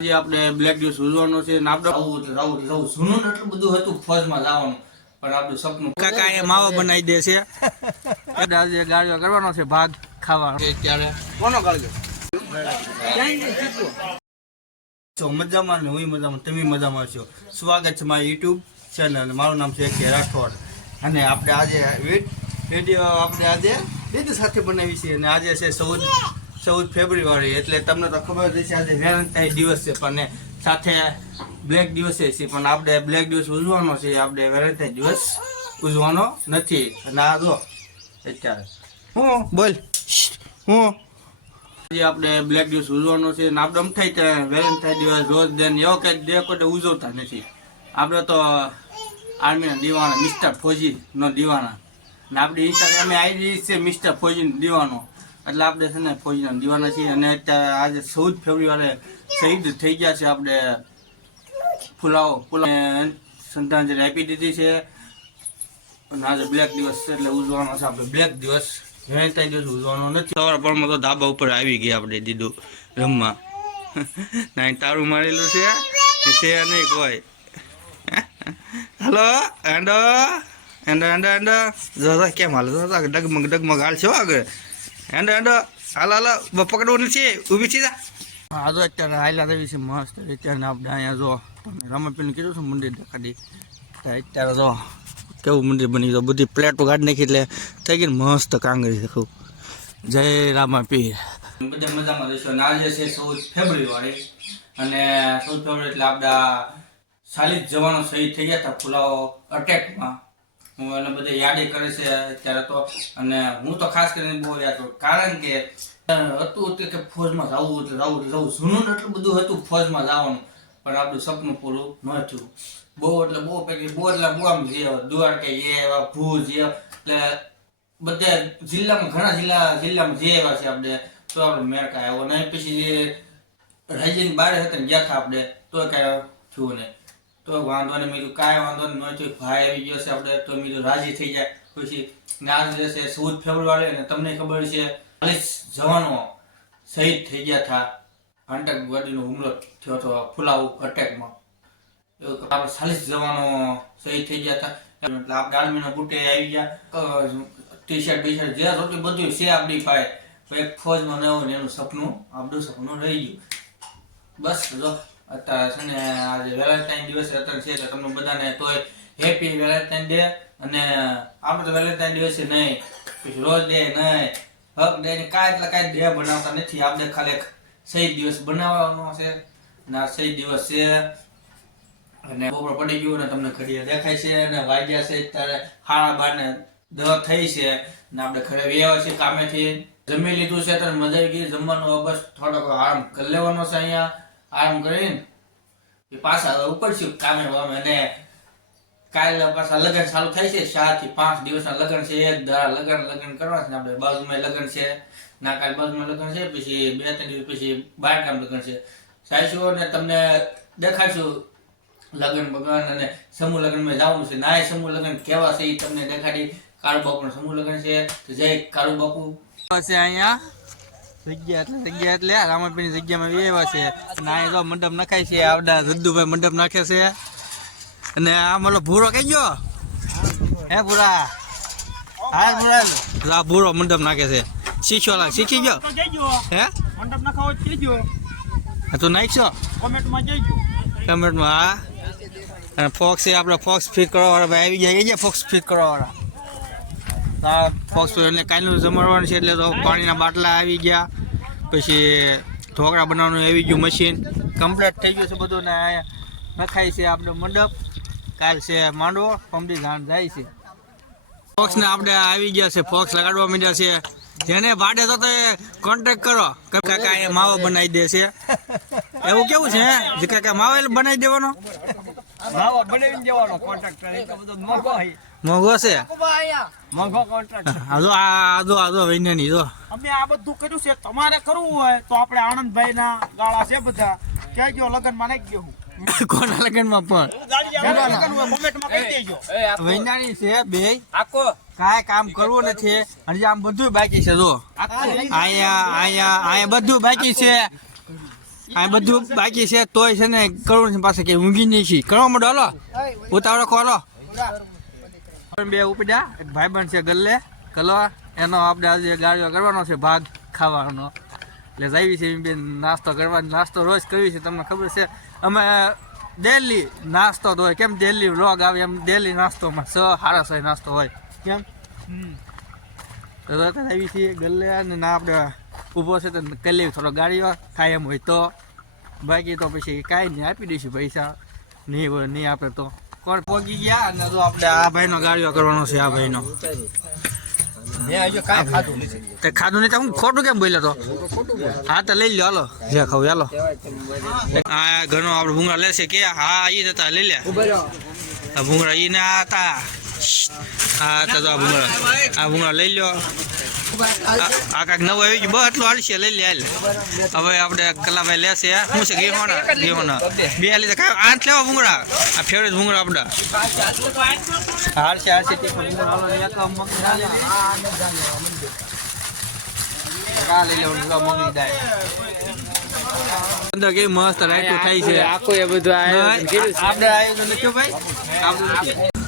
જે આપણે બ્લેક દિવસ ઉજવવાનો છે ને આપણે જૂનું એટલું બધું હતું ફોજમાં જવાનું પણ આપણું સપનું કાકા એ માવો બનાવી દે છે. આજે ગાળિયો કરવાનો છે ભાગ ખાવાનો અત્યારે કોનો ગાળિયો છો મજામાં ને હું મજામાં તમે મજામાં છો. સ્વાગત છે મારી યુટ્યુબ ચેનલ. મારું નામ છે કે રાઠોડ અને આપણે આજે વિડીયો આપણે આજે દીદી સાથે બનાવી છે અને આજે છે 14 ફેબ્રુઆરી એટલે તમને તો ખબર જ છે આજે વેલેન્ટાઇન દિવસ છે પણ સાથે બ્લેક દિવસ છે પણ આપણે બ્લેક દિવસ ઉજવવાનો છે, આપણે વેલેન્ટાઇન દિવસ ઉજવવાનો નથી. અને આ જો અત્યારે હું બોલ હું આજે આપણે બ્લેક દિવસ ઉજવવાનો છે ને આપણે અમથાઈ ત્યાં વેલેન્ટાઇન દિવસ રોજ દેન એવો કંઈક ડે કોઈ ઉજવતા નથી. આપણે તો આર્મીના દીવાના મિસ્ટર ફોજીનો દીવાના ને આપણી ઇન્સ્ટાગ્રામે આઈડી છે મિસ્ટર ફોજીનો દીવાનો એટલે આપણે છે ને ફોજીના દીવાના છીએ. અને અત્યારે આજે 14 ફેબ્રુઆરી શહીદ થઈ ગયા છે. આપણે ફુલાવો શ્રદ્ધાંજલિ આપી દીધી છે અને આજે બ્લેક દિવસ છે એટલે ઉજવવાનો છે. આપણે બ્લેક દિવસ વેલેન્ટાઇન દિવસ ઉજવવાનો નથી. સવારે પરમાં તો ધાબા ઉપર આવી ગયા આપણે દીધું રમવા. ના તારું મારેલું છે નહીં કોઈ. Hello endo endo endo endo જો કેમ હાલ ડગમગ હાલ છો આગળ એન્ડો એન્ડો હાલો હાલો પકડવું નથી ઊભી છે. હા તો અત્યારે હાઈલા દેવી છે મસ્ત. અત્યારે આપણે અહીંયા જો રમાપીને કીધું છું મંદિર દેખાડી અત્યારે જો કેવું મંદિર બની ગયું. બધી પ્લેટો કાઢી નાખી એટલે થઈ ગઈ મસ્ત કાંગરી દેખું. જય રામાપીર. બધા મજામાં રહીશું. અને આજે છે 14 ફેબ્રુઆરી અને 14 ફેબ્રુઆરી એટલે આપણા 40 જવાનો શહીદ થઈ ગયા હતા ફુલાવો અટેકમાં. હું એને બધા યાદ કરે છે અત્યારે તો. અને હું તો ખાસ કરીને બહુ યાદ કરું કારણ કે હતું કે ફોજમાં જવું જૂનું એટલું બધું હતું ફોજમાં જવાનું પણ આપણું સપનું પૂરું ન થયું. બહુ એટલે બહુ આમ દ્વારકા એવા ભુજ એટલે બધા જિલ્લામાં ઘણા જિલ્લામાં જે એવા છે આપણે તો આપણે મેળકા આવ્યો ને પછી રાજ્યની બહાર હતા ને ગયા હતા આપણે તો કાંઈ થયું નહીં. તો વાંધો નહીં મેં કાંઈ વાંધો નહીં થયું. ભાઈ આવી ગયો છે આપણે તો મેં રાજી થઈ જાય. પછી આજ રહેશે 14 ફેબ્રુઆરી અને તમને ખબર છે 40 જવાનો શહીદ થઈ ગયા હતા. આતંકવાદીનો હુમલો થયો હતો ફુલાવો અટેકમાં. આપણે 40 જવાનો શહીદ થઈ ગયા હતા એટલે આપણે આર્મીના બુટે આવી ગયા. ટી શર્ટ જે રોટી બધું છે આપણી પાસે એક ફોજમાં ન હોય ને એનું સપનું આપણું સપનું રહી ગયું. બસ જો અત્યારે છે ને આજે વેલેન્ટાઇન દિવસ અત્યારે છે એટલે તમને બધાને તોય હેપી વેલેન્ટાઇન ડે. અને આપણે તો વેલેન્ટાઇન દિવસે નહીં પછી રોજ ડે નહીં હક ડે ને કાંઈ ડે બનાવતા નથી. આપણે ખાલી શહીદ દિવસ બનાવવાનો છે અને આ શહીદ દિવસ છે. અને બપોર પડી ગયું ને તમને ઘડીએ દેખાય છે અને વાગ્યા છે ત્યારે 12:30 થઈ છે ને આપણે ઘરે વ્યવા છે કામેથી જમી લીધું છે ત્યારે મજા આવી ગઈ જમવાનું. બસ થોડોક આરામ કરી લેવાનો છે. અહીંયા આરામ કરીને પાછા ઉપર છું કામે વામે. અને કાલે પાછા લગ્ન ચાલુ થાય છે 4 થી 5 દિવસના લગ્ન છે. એક દાડા લગ્ન કરવા છે ને આપણે બાજુમાં લગ્ન છે ના કાલે બાજુમાં લગ્ન છે પછી 2-3 દિવસ પછી બહાર કામ લગ્ન છે. સાઈશું અને તમને દેખાડશું લગ્ન બગન અને સમૂહ લગ્નમાં જવાનું છે. ના સમૂહ લગ્ન કેવા છે એ તમને દેખાડી. કાળુ બાપુનું સમૂહ લગ્ન છે તો જય કાળુ બાપુ છે. અહીંયા જગ્યા એટલે રામાપીરની જગ્યામાં એવા છે અને અહીંયા જો મંડપ નખાય છે. આવડા રદ્દુભાઈ મંડપ નાખે છે અને આ મતલબ ભૂરો કઈ ગયો હે ભૂરા હા ભૂરા ભૂરો મંડપ નાખે છે. શીખી ગયો હે મંડપ નખાવો કીજો તું નાખશો કમેન્ટમાં હા. અને ફોક્સ છે આપણે ફોક્સ ફિટ કરવા વાળા ભાઈ આવી ગયા ફોક્સ ફિટ કરવા વાળા. ફોક્સ એટલે કાલનું જમાડવાનું છે એટલે તો પાણીના બાટલા આવી ગયા. પછી ઢોકળા બનાવવાનું આવી ગયું મશીન કમ્પ્લીટ થઈ ગયું છે બધું. ને નખાય છે આપણે મંડપ. કાલ છે માંડવો પમડી ધાન જાય છે. ફોક્સને આપણે આવી ગયા છે ફોક્સ લગાડવા માંડ્યા છે. જેને ભાડે તો કોન્ટેક્ટ કરો કાકા એ માવો બનાવી દે છે. એવું કેવું છે જે કાકા માવો બનાવી દેવાનો માવો બનાવી દેવાનો કોન્ટ્રાક્ટર એટલો બધો મોંઘો છે મોંઘો કોન્ટ્રાક્ટ. આજો વૈજ્ઞાનિક જો અમે આ બધું કર્યું છે. તમારે કરવું હોય તો આપણે આનંદભાઈ ના ગાળા છે બધા કહેજો લગનમાં નાખી ગયો. કોના લગનમાં પણ વૈજ્ઞાનિક છે બે આખો કાંઈ કામ કરવું નથી. અને આમ બધું બાકી છે જો અહીંયા બધું બાકી છે. આ બધું બાકી છે તોય છે ને કરોડ છે પાસે કે ઊંઘી નહીં છી કરવા માંડો હાલો ઉતાવળો ખોલો બે ઉપડ્યા એક ભાઈબંધ છે ગલ્લે કલો એનો આપણે આજે ગાડીઓ કરવાનો છે ભાગ ખાવાનો એટલે જાવી છે બેન નાસ્તો કરવાનો નાસ્તો રોજ કરવી છે તમને ખબર છે અમે ડેલી નાસ્તો તો હોય કેમ ડેલી વ્લોગ આવે એમ ડેલી નાસ્તોમાં 6:30 નાસ્તો હોય કેમ તો આવી છીએ ગલ્લે અને ના આપણે ઊભો છે તો કરી લેવી થોડો ગાડીઓ થાય એમ હોય તો બાકી તો પછી કાંઈ નહીં આપી દઈશું પૈસા નહીં હોય નહીં આપે તો કોણ પહોંચી ગયા અને તો આપણે આ ભાઈનો ગાડીઓ કરવાનો છે આ ભાઈનો તે ખાધું નહીં તો હું ખોટું કેમ બોલ્યો તો હા તો લઈ લો હાલો જે ખાવ હાલો આ ઘણો આપણે ભૂંગળા લેશે કે હા એ હતા લઈ લે આ ભૂંગળા એ ના હતા હા તો આ ભૂંગળા લઈ લો આ કાંઈક નવું આવી ગયું બસ એટલું હાલશે લઈ લે હાલ હવે આપણે કલાભાઈ લેશે શું છે ઘેહોના બે લીધે કાંઈ 8 લેવા ભૂંગળા આ ફેવરેટ ભૂંગળા આપણા હાલશે અંદર કેવી મસ્ત રાઈટું થાય છે આખું એ બધું આપણે આયોજન નથી ભાઈ આપણું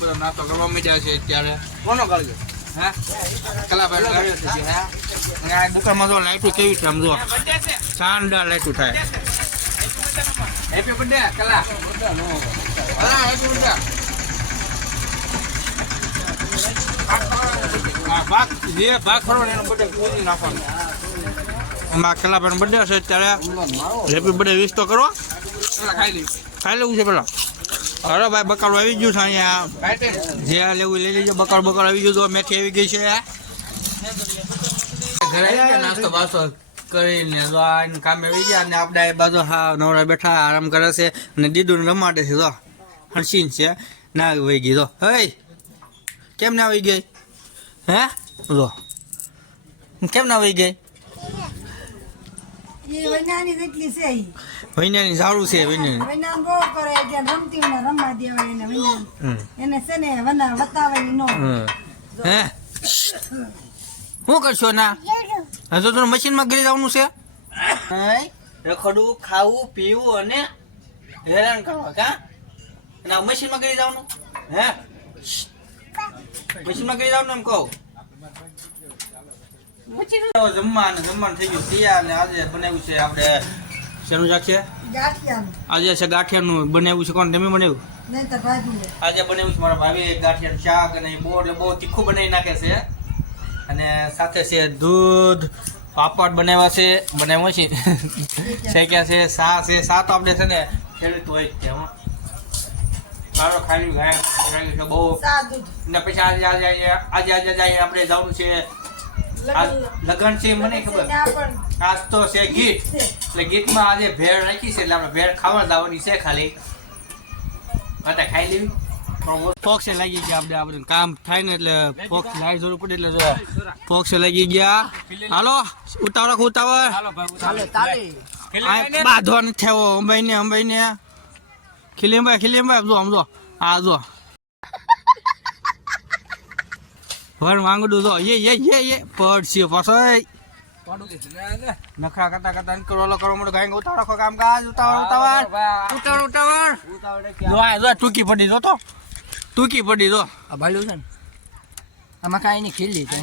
બધો નાસ્તો કરવા માંડ્યા છે અત્યારે કોનો કાઢ્યો હે કલાભાઈ ગાડ્યો છે હે અને આ દુકાનમાં જો લાઈટું કેવી છે આમ જો શાનદાર લાઈટું થાય હેપી બર્થડે કલા હા હેપી બર્થડે ભાગ ફરવાનો એનો બર્થડે પૂરી નાખવાનો એમાં કલાભાઈનો બર્થડે છે અત્યારે હેપી બર્થડે વિશ તો કરો ખાઈ લેવું છે પેલા અરે ભાઈ બકાલું આવી ગયું છે અહીંયા જે લેવું લઈ લેજો બકાલું આવી ગયું તો મેથી આવી ગઈ છે ઘરે નાસ્તો બાસ્તો કરીને તો આ કામે આવી ગયા અને આપણે બાજુ હા નવરા બેઠા આરામ કરે છે અને દીદુને રમાડે છે તો હસીન છે ના વહી ગઈ તો હે કેમ ના વહી ગઈ હે લો કેમ ના વહી ગઈ વૈનાની સારું છે હે શું કરશો ના હજુ તો મશીનમાં ગળી જવાનું છે રખડવું ખાવું પીવું અને હેરાન કરવા કા અને મશીનમાં ગળી જવાનું હે મશીનમાં ગળી જવાનું એમ કહું જમવાનું થઈ ગયું તૈયાર ને આજે બનાવ્યું છે આપણે શેનું શાક છે આજે છે ગાંઠિયાનું બનાવ્યું છે કોણ તમે બનાવ્યું આજે બનાવ્યું છે મારા ભાભી ગાંઠિયાનું શાક અને બહુ એટલે બહુ તીખું બનાવી નાખે છે અને સાથે છે દૂધ પાપડ બનાવ્યા છે શેક્યા છે સા છે સા તો આપણે છે ને ખેડૂત હોય જ છે સારો ખાલી છે બહુ ને પછી આજે આપણે જવાનું છે લગન છે મને ખબર આજ તો છે ગીત એટલે ગીતમાં આજે ભેળ રાખી છે એટલે આપણે ભેળ ખાવા લાવવાની છે ખાલી હતા ખાઈ લેવી ફોક્સે લાગી ગયા આપણે આ બધું કામ થાય ને એટલે ફોક્સ લાઈટ જરૂર પડે એટલે ફોક્સે લાગી ગયા હાલો ઉતાવળ બાંધવા નથી થયો અંબાઈને ખીલી જો આમ જો આ જો ભર માંગડું જો એ પડશે પાછો નખરા કરતા નીકળો કરો મોટો ગાય ઉતાવળ કામકાજ ઉતાવળ જો ટૂંકી પડી જો તો ટૂંકી પડી જો ભાડ્યું છે ને આમાં કાંઈ નહીં ખીલી છે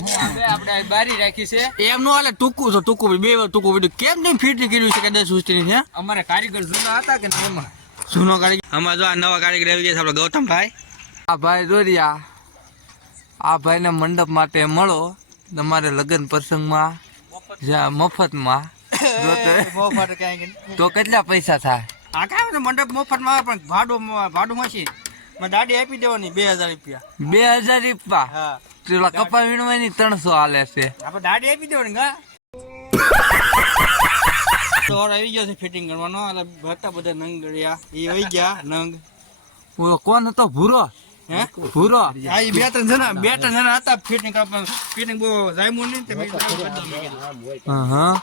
આપણે બારી રાખી છે એમ નો હાલે ટૂંકું છે ટૂંકું બે ટૂંકું પડ્યું કેમ નહીં ફીટ કર્યું છે કે 10 સુસ્તી છે અમારે કારીગર જૂના હતા કે એમાં જૂનો કારીગર આમાં જો આ નવા કારીગર આવી ગયા છે આપણે ગૌતમભાઈ આ ભાઈ દોરિયા આ ભાઈને મંડપ માટે મળો તમારે લગ્ન પ્રસંગમાં જ્યાં મફતમાં તો કેટલા પૈસા થાય આ કાંઈ મંડપ મફતમાં આવે પણ ભાડું મશીન દાડી આપી દેવાની 2000 રૂપિયા 2000 રૂપિયા હા પેલા કપા વીણવાની 300 હાલે છે આપણે દાડી આપી દેવાની ગા તો આવી ગયો છે ફિટિંગ કરવાનો એટલે હતા બધા નંગડિયા એ આવી ગયા નંગ કોણ હતો ભૂરો હે ભૂરો આ બે ત્રણ જણા હતા ફિટિંગ બહુ જામ્યું નહીં તમે હા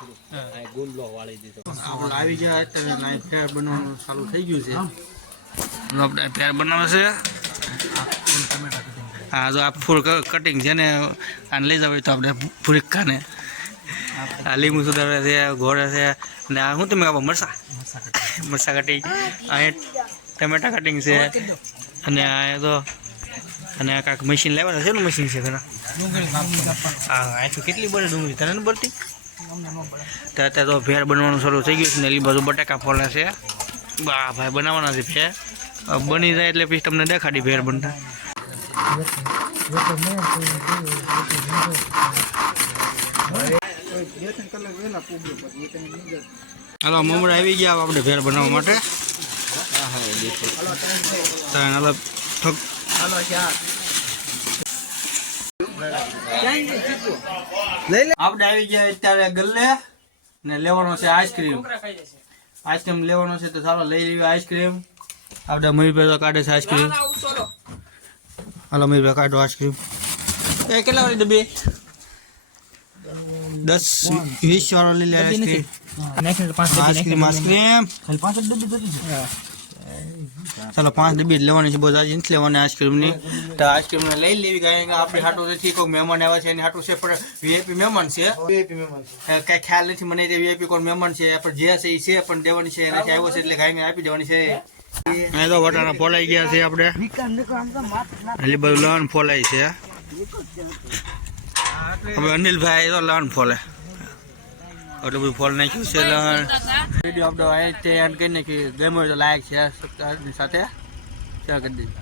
આવી ગયા અત્યારે પેર બનાવવાનું ચાલુ થઈ ગયું છે આપણે પેર બનાવે છે હા જો આ ફૂલ કટિંગ છે ને આને લઈ જવાય તો આપણે ફૂરિક્કાને આ લીંબુ સુધારે છે, ઘોડે છે, ને આ શું તમે આપો મરસા કટિંગ, અહીંયા ટમેટા કટિંગ છે, અને આ તો અને આ કાંઈક મશીન લાવ્યા છે. શેનું મશીન છે ઘણા? હા, અહીંથી કેટલી બને ડુંગળી તને નથી પડતી? તો અત્યારે તો ભેળ બનવાનું શરૂ થઈ ગયું છે ને એલી બાજુ બટાકા ફોલે છે. બા ભાઈ બનાવવાના છે ભેળ. બની જાય એટલે પછી તમને દેખાડી ભેળ બનતા. હાલો મમરા આવી ગયા આપણે ભેળ બનાવવા માટે. આપણે આવી ગયા અત્યારે ગલ્લે ને લેવાનો છે આઈસ્ક્રીમ. આઈસ્ક્રીમ લેવાનો છે તો ચાલો લઈ લઈએ આઈસ્ક્રીમ. આપણે મયુરભાઈ તો કાઢે છે આઈસ્ક્રીમ. હાલો મયુરભાઈ કાઢો આઈસ્ક્રીમ. એ કેટલા વાળી ડબ્બી? 10-20 વાળો લઈ લે આઈસ્ક્રીમ. ચાલો 5 ડબ્બી લેવાની છે. બહુ આજે નથી લેવાની આઈસ્ક્રીમની. તો આઈસ્ક્રીમ લઈ લેવી કારણ કે આપણે હાટું નથી કોઈ મહેમાન આવ્યા છે એની હાટું છે પણ વીઆઈપી મહેમાન છે. કઈ ખ્યાલ નથી મને તે વીઆઈપી કોણ મહેમાન છે પણ જે છે એ છે પણ દેવાની છે એનાથી આવ્યો છે એટલે ગાઈને આપી દેવાની છે. અહીં તો વટાણા ફોલાઈ ગયા છે આપણે. એટલે બધું લણ ફોલાય છે. હવે અનિલભાઈ તો લણ ફોલે એટલે બધું ફોલ નાખ્યું છે. લણ વિડીયો આપણે એન્ડ કરીને કે ગમે તો લાયક છે સાથે શેર કરી દીધું.